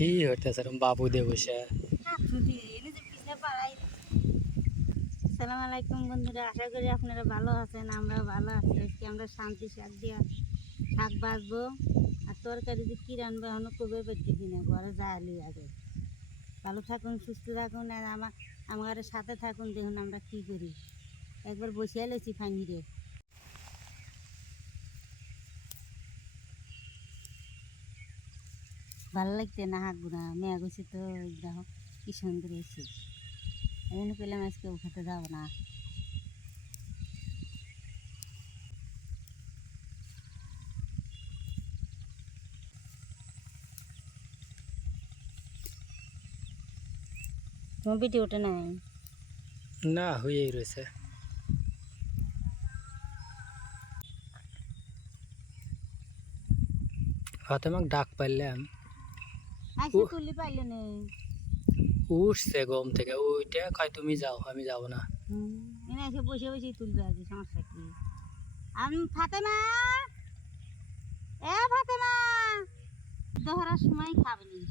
কি হইতেছে বাবু দে বসে। আসসালামু আলাইকুম বন্ধুরা, আশা করি আপনারা ভালো আছেন। আমরা ভালো আছি। আজকে আমরা শান্তি শাক দিয়া শাক বাজবো আর তরকারি দিয়ে কী রানবো এখনো কবে পাইতেছি না। ঘরে যাইলি আগে ভালো থাকুন, সুস্থ থাকুন আর আমার সাথে থাকুন। দেখুন আমরা কি করি। একবার বসিয়ে লেছি ফাইনিরে, ভালো লাগছে না হাঁকবো না। মেয়ে গেছে তো দেখো কি সুন্দর হয়েছে। এই জন্য পেলাম আজকে উঠাতে যাবো না। তোমার বেটি ওঠে নাই? না হয়েই রয়েছে। হয়তো আমাকে ডাক পাইলাম, তুলি পাইলে নেই। উঠছে ঘুম থেকে, উঠে কয় তুমি যাও, আমি যাব না। এনে এসে বসে বসেই তুলবে আজ, সমস্যা কি? আমি ফাতেমা, ফাতেমা দোহরার সময় খাবনি।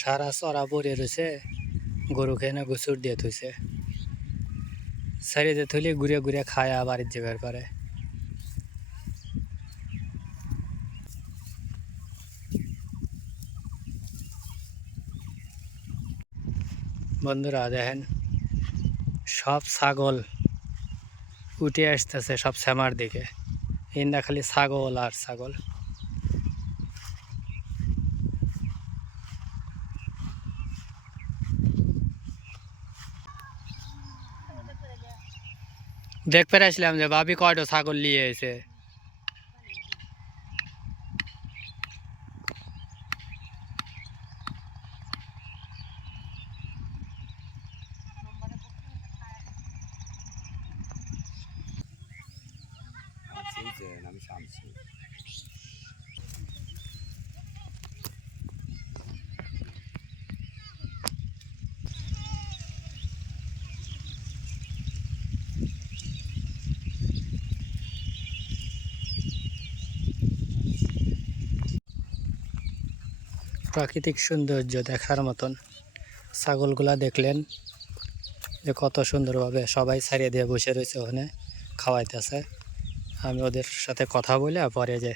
সারা চড়া পরে রয়েছে, গরু খেয়ে না গুছুর দিয়ে থইছে। সারিয়ে থইলে ঘুরে ঘুরে খায় বাড়ির যাবার পারে। বন্ধুরা দেখেন, সব ছাগল উঠে আসতেছে সব শ্যামার দিকে। ইন্দা খালি ছাগল আর ছাগল। দেখতে আসলাম যে ভাবি কয়টা ছাগল নিয়ে এসে। আমি শামসু। প্রাকৃতিক সৌন্দর্য দেখার মতন। ছাগলগুলা দেখলেন যে কত সুন্দরভাবে সবাই ছাড়িয়ে দিয়ে বসে রয়েছে, ওখানে খাওয়াইতেছে। আমি ওদের সাথে কথা বলে পরে যে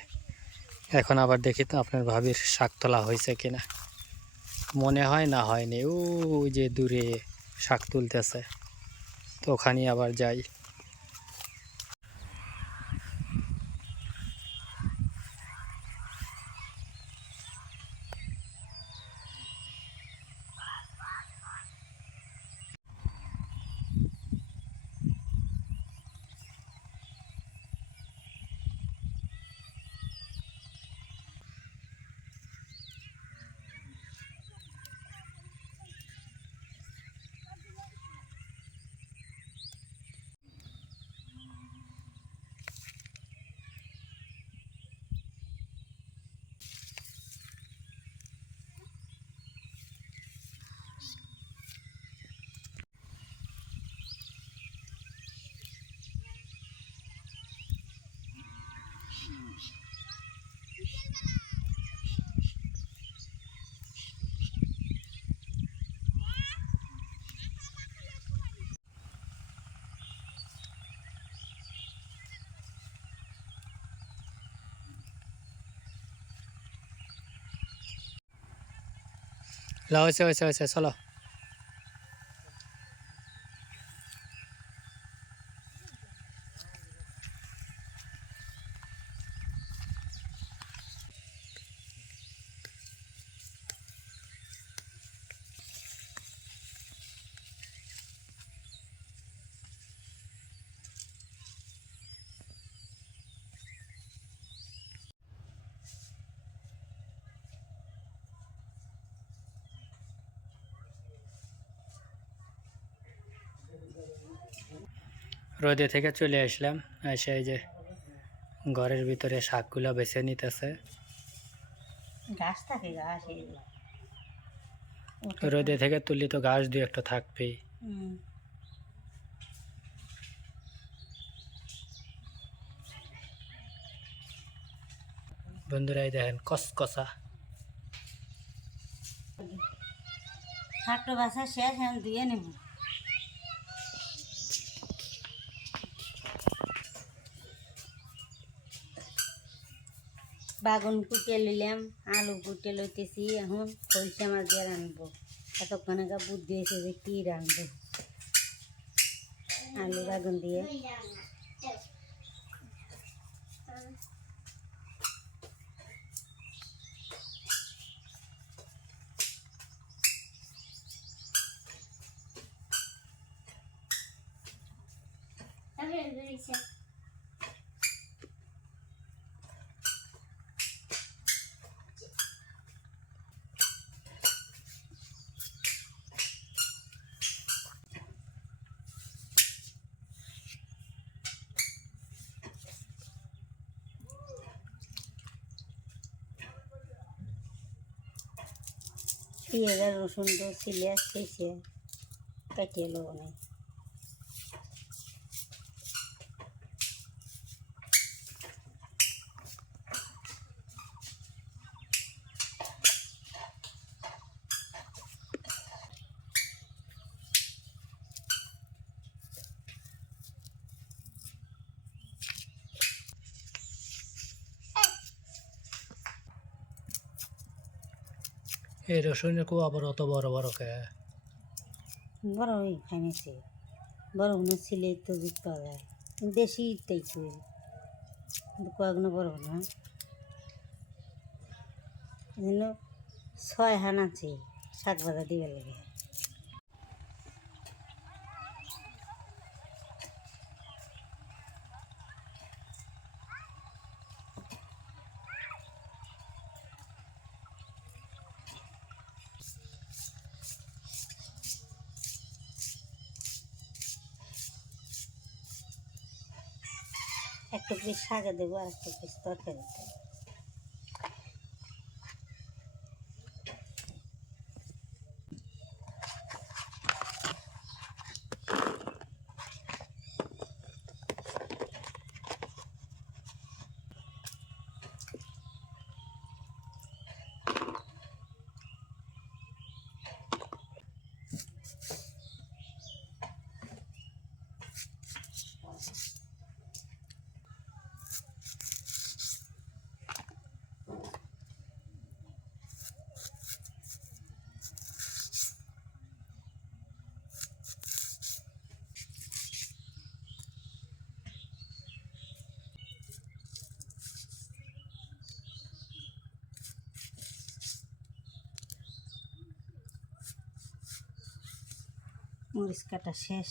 এখন আবার দেখি তো আপনার ভাবির শাক তোলা হয়েছে কিনা। মনে হয় না হয়নি, ও যে দূরে শাক তুলতেছে, তো ওখানে আবার যাই। হয়েছে হয়েছে হয়েছে, চলো। রোদে থেকে চলে আসলাম, এসে এই যে ঘরের ভিতরে শাকগুলো বেছে নিতেছে। ঘাস থাকে, ঘাস এই যে। রোদে থেকে তুললে তো ঘাস দুই একটা থাকবেই। হুম। বন্ধুরা এই দেখেন কসকসা। শাকটা বাসা শেষ, আমি ধুয়ে নেব। বাগুন কুটে নিলাম, আলু কুটে লইতেছি, এখন সরিষা মাছ দিয়ে রানবো। এতক্ষণ আগে বুদ্ধি হয়েছে যে কী রানবো, আলু বাগুন দিয়ে। পেঁয়াজ আর রসুন তো ছিলে শেষে কাটিয়ে নেবো না। এই রসুনের কো আবার অত বড় বড় কে? বড় ওই খাইছে, বড় কোনো ছিলে তো দুধ পাওয়া যায়, দেশি তাই কিন্তু কয়েকগুলো বড় না। এজন্য 6 হান আছে শাক ভাজা দিবে লাগে। একটা পিস শাকে দেবো আর একটা পিস তরকারিতে। মরিচ কাটা শেষ।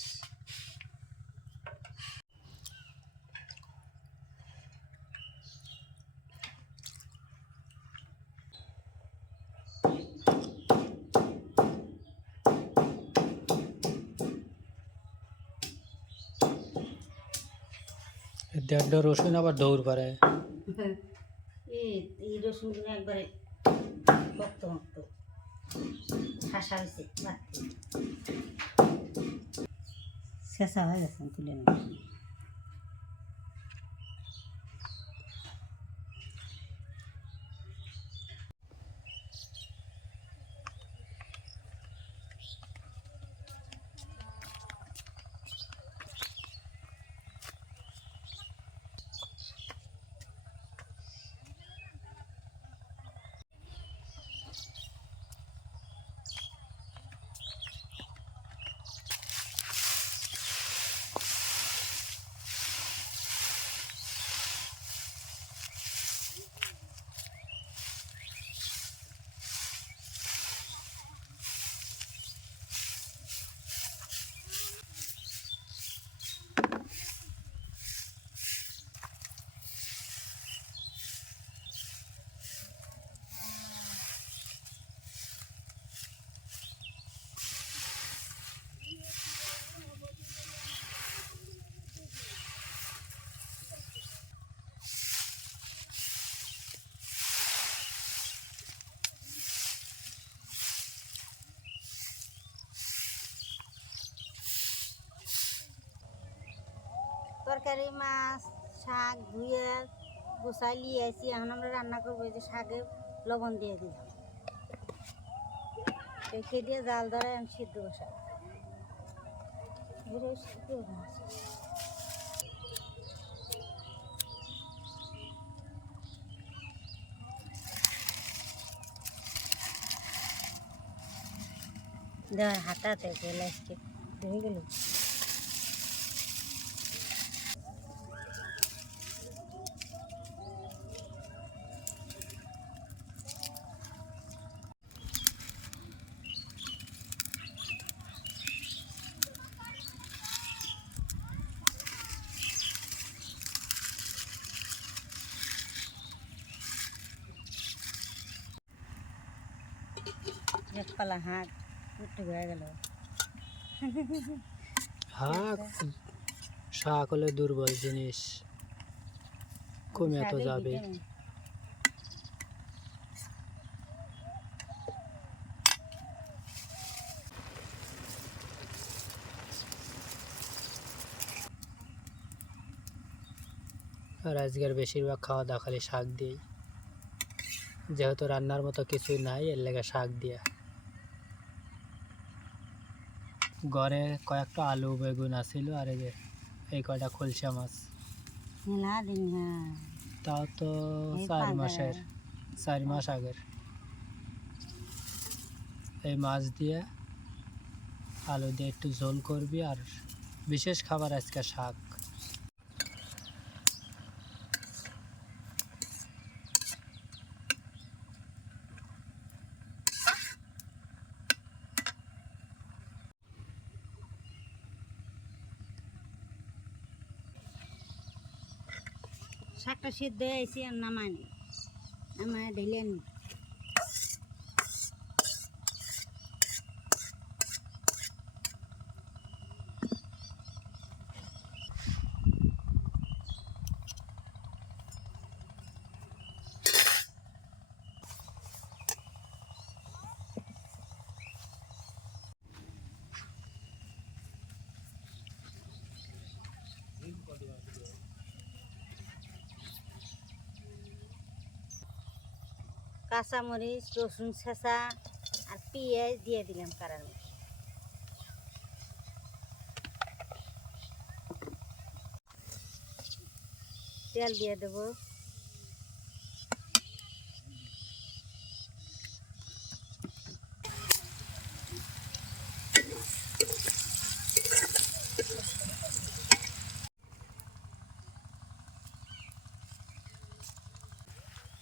দেড় রসুন আবার দৌড় করে। এই রসুনগুলো একবারে শক্ত মক্ত ঠাসা হয়েছে, শেষা হয়ে গেছে, তুলে নেব। তরকারি মাছ শাক ধুয়ে গোসাই নিয়ে আসি, এখন আমরা রান্না করবো। এই যে শাকে লবণ দিয়ে দিলাম, রেখে দিয়ে জাল ধরে আমি সিদ্ধ বসাই। দেওয়ার হাতাতে গেলে আজকে হয়ে গেল। একপালা হাত উঠে হয়ে গেল। শাক শাক হলে দুর্বল জিনিস, কমে তো যাবে। আর আজকের বেশিরভাগ খাওয়া দাওয়া খালি শাক দিয়েই, যেহেতু রান্নার মতো কিছু নাই, এর লেগে শাক দিয়া। ঘরে কয়েকটা আলু বেগুন আছিল, আর এই কয়টা খলসা মাছ। তাও তো 4 মাস আগের। এই মাছ দিয়ে আলু দিয়ে একটু ঝোল করবি, আর বিশেষ খাবার আজকে শাক। শাকটা সিদ্ধ হয়ে আইসি, আর নামাই নি, নামায় ঢেলে নি। কাঁচামরিচ রসুন ছেঁচা আর পেঁয়াজ দিয়ে দিলাম কারার মধ্যে। তেল দিয়ে দেবো।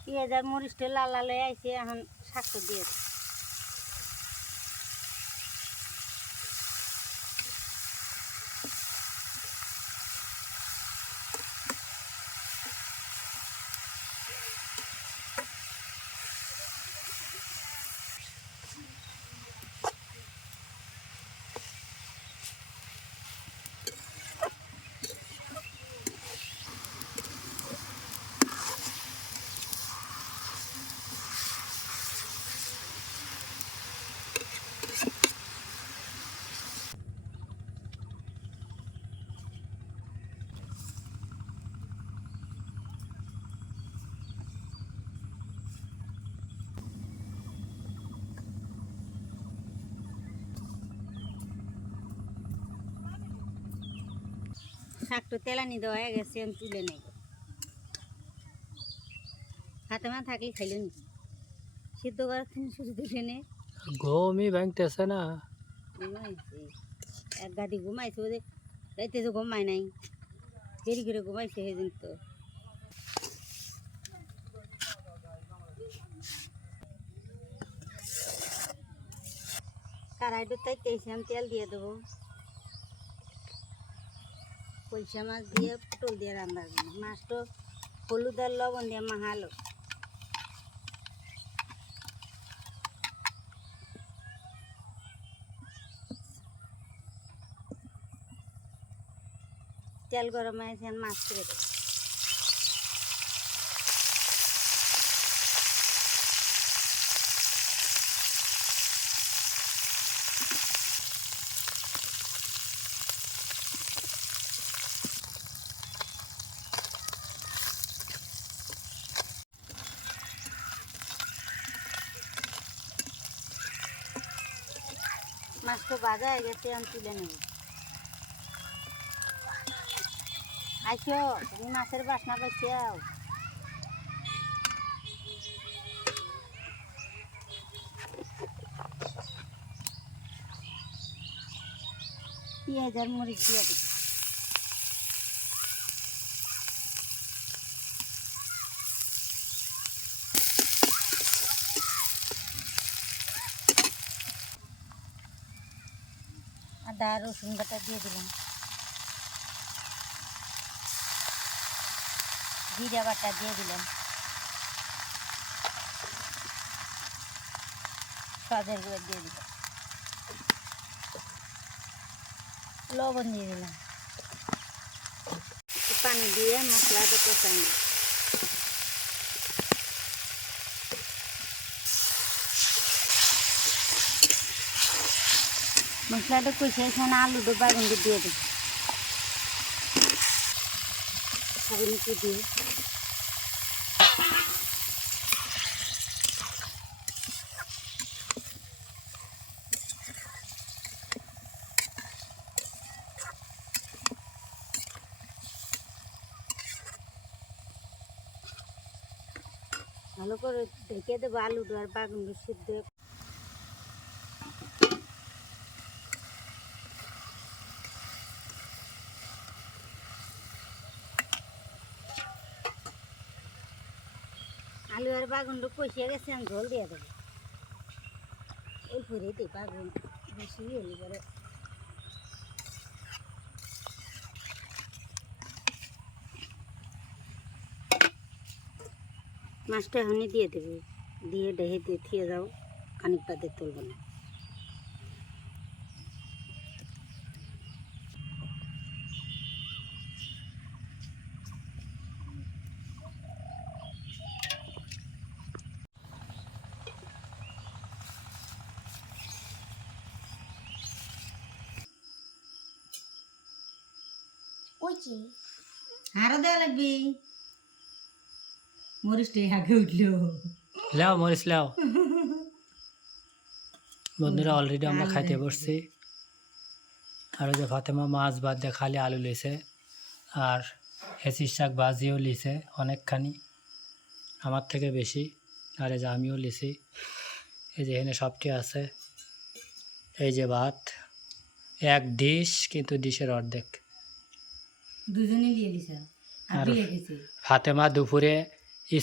পেঁয়াজ আর মরিচটা লাল লাল হয়ে আইছে, এখন শাকটা দিয়ে দেব। শাকটা তেলানি দেওয়া হয়ে গেছে, আমি তুলে নেব। হাতে মা থাকলে খাইলে নি, সিদ্ধ করার থেকে শুধু তুলে নে। ঘুমই ভাঙতেছে না। ঘুমাইছে, এক গাদি ঘুমাইছে, ওদের রাইতে তো ঘুমায় নাই, দেরি করে ঘুমাইছে সেদিন। তো কড়াইটা তাইতেছি, আমি তেল দিয়ে দেবো। কলসা মাছ দিয়ে পটল দিয়ে রান্নার জন্য। মাছটা হলুদ আর লবণ দিয়ে মাখালো। তেল গরম হয়েছে, মাছ ছেড়ে দেবো। মাছ তো ভাজা হয়ে গেছে, আমি তুলে নেব। আইসো, তুমি মাছের বাসনা পাইছাও। পেঁয়াজ আর মরিচ দিয়ে দেবো। আদা রসুন বাটা দিয়ে দিলাম, জিরা বাটা দিয়ে দিলাম, স্বাদের গুঁড়ো দিয়ে দিলাম, লবণ দিয়ে দিলাম, একটু পানি দিয়ে মশলাটা কষাই নিই। মশলাটা কষে এখানে আলুটা বাগুন দিয়ে দেবো। বাগুনকে দিয়ে ভালো করে ঢেকে দেবো। আলুটা আর বাগুনটা সিদ্ধ আলু আর বাগুনটা কষিয়ে গেছে, আমি ঝোল দিয়ে দেবো। অল্প রেটে বাগুন বেশি হলে পরে মাছটা এখনই দিয়ে দেবো, দিয়ে ঢেকে দিয়ে থিয়ে যাও, খানিক পাতে তুলব না। আরো দেওয়া লাগবে, মরিচটা আগে উঠলো। লাও মরিচ লাও। বন্ধুরা অলরেডি আমরা খাইতে বসছি। আর ওই যে ফাতেমা মাছ বাদ দিয়ে খালি আলু লিছে, আর হেঁচির শাক ভাজিও লিছে অনেকখানি, আমার থেকে বেশি। আর এই যে আমিও লিছি, এই যে এখানে সবটি আছে। এই যে ভাত, এক ডিশ, কিন্তু ডিশের অর্ধেক। দুজনে নিয়ে দিছে আর ফাতেমা দুপুরে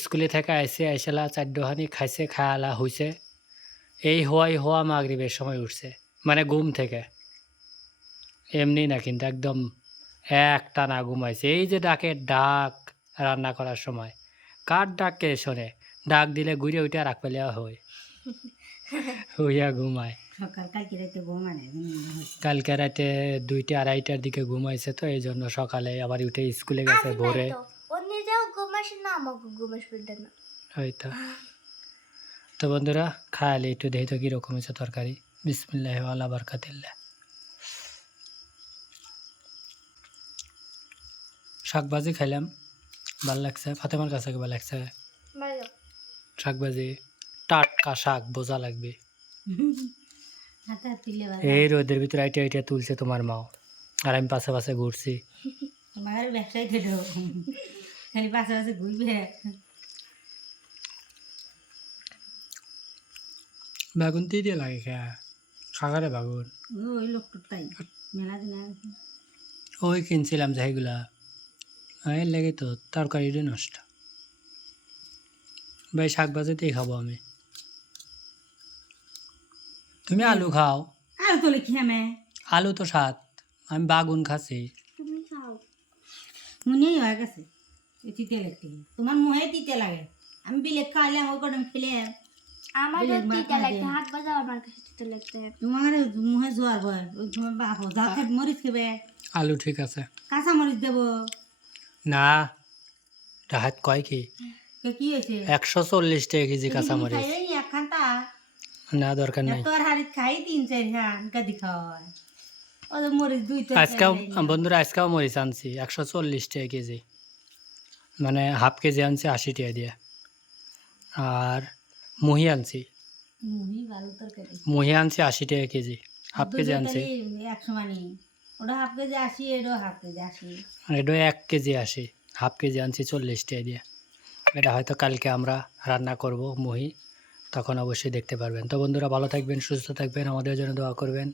স্কুলে থেকে আইসেলা 4 খাইছে, খায়ালা হইছে। এই হওয়া মাগরিবের সময় উঠছে, মানে ঘুম থেকে। এমনি না কিন্তু, একদম এক টানা ঘুমাইছে। এই যে ডাক রান্না করার সময়, কার ডাক কে শোনে? ডাক দিলে ঘুরে উঠে রাখ পেলে হয়, হইয়া ঘুমায়। কালকে রাতে 2টা 2:30টার দিকে ঘুমাইছে, তো এই জন্য সকালে আবার উঠে স্কুলে গেছে ভোরে। হয়তো তো বন্ধুরা খায়ালে একটু দেখি তো কিরকম হয়েছে তরকারি। বিসমিল্লাহ আলা বারকাতিল্লাহ। শাক ভাজি খাইলাম, ভালো লাগছে। ফাতেমার কাছে ভালো লাগছে শাক ভাজি, টাটকা শাক, বোঝা লাগবে। এই রোদের ভিতরে আইটা আইটা তুলছে তোমার মাও, আর আমি পাশে পাশে ঘুরছি। তোমার ব্যবসায় খেলো, খালি পাশে পাশে ঘুরবে। বেগুন দিয়ে লাগে খেয়া, খাগারে বেগুন ওই লোকটা তাই মেলা দিন ওই কিনছিলাম যেগুলা, এর লেগে তো তরকারিটা নষ্ট। ভাই শাক ভাজিতেই খাবো আমি, তুমি আলু খাও। আর তোলে খেমে আলু তো স্বাদ, আমি বাগুন খাচ্ছি। তুমি খাও, মনেই হয়ে গেছে তিতে লাগতে। তোমার মুহে তিতে লাগে, আমি বিলে খাইলাম, ওই কটা খেলে আমার তিতে লাগতে, হাত বাজাও আমার কাছে তিতে লাগতে। তোমার মুহে জোয়ার ভয়, ওই তোমার বাপ যা খাই মরিচ খেবে। আলু ঠিক আছে, কাঁচা মরিচ দেবো না। হাত কয় কি কি হয়েছে? 140 টাকা কেজি কাঁচামরিচ। একখানটা না দরকার নাই, তোর হাড়ি খাই 3-4 খান কাদি খাওয়ায়। ও মরিচ 2-4 আজকাও বন্ধুরা আজকাও মরিচ আনছি 140 টাকা কেজি, মানে হাফ কেজি আনছি 80 টাকা দিয়ে। আর মুহি আনছি, মুহি ভালো তরকারি, মুহি আনছি 80 টাকা কেজি। হাফ কেজি আনছি। 100 মানে ওটা হাফ কেজি 80, এটাও হাফ কেজি 80। এটা 1 কেজি 80, হাফ কেজি আনছি 40 টাকা দিয়ে। এটা হয়তো কালকে আমরা রান্না করব মুহি, তখন অবশ্যই দেখতে পারবেন। তো বন্ধুরা ভালো থাকবেন, সুস্থ থাকবেন, আমাদের জন্য দোয়া করবেন।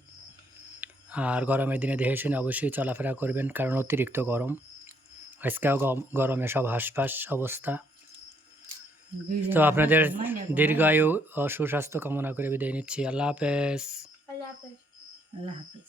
আর গরমের দিনে দেখে শুনে অবশ্যই চলাফেরা করবেন, কারণ অতিরিক্ত গরম। আজকেও গরমে সব হাঁসফাঁস অবস্থা। তো আপনাদের দীর্ঘায়ু ও সুস্বাস্থ্য কামনা করে বিদায় নিচ্ছি। আল্লাহ হাফেজ। আল্লাহ হাফেজ। আল্লাহ হাফিজ।